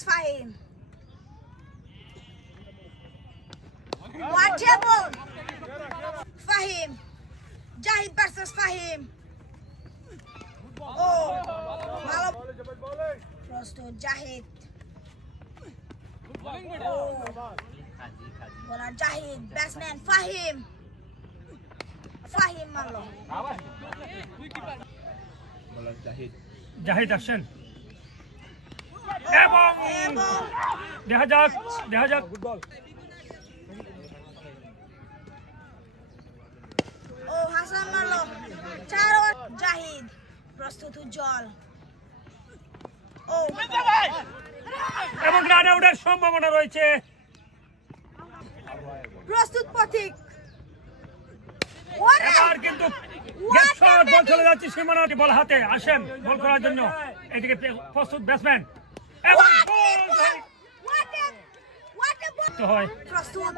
versus Fahim. What table? Fahim. Jahid versus Fahim. Oh, ভালো প্রস্তুত Zahid. Bowler Zahid, batsman Fahim. Fahim মারলো। Bowler Zahid. Zahid আসছেন এবং দেখা যাক ফুটবল। ও হাসান মারলো। 4 ওভার জাহিদ। প্রস্তুত উজ্জ্বল। ও এবং রান আউটের সম্ভাবনা রয়েছে। প্রস্তুত পথিক। এবার কিন্তু গেট শট, বল চলে যাচ্ছে সীমানাটি, বল হাতে আসেন বল করার জন্য। এদিকে প্রস্তুত ব্যাটসম্যান এবং তো হয় প্রস্তুত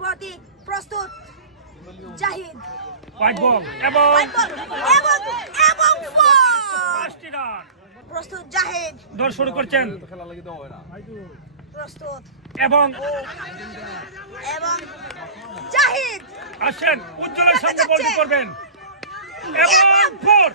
প্রতীক, প্রস্তুত জাহিদ। হোয়াইট বল এবং এবং পাঁচটি রান। প্রস্তুত জাহিদ। দৌড় শুরু করছেন খেলা লাগি তো হয় না। প্রস্তুত এবং এবং জাহিদ। আসেন উজ্জ্বলের সামনে বলটি করবেন এবং ফোর।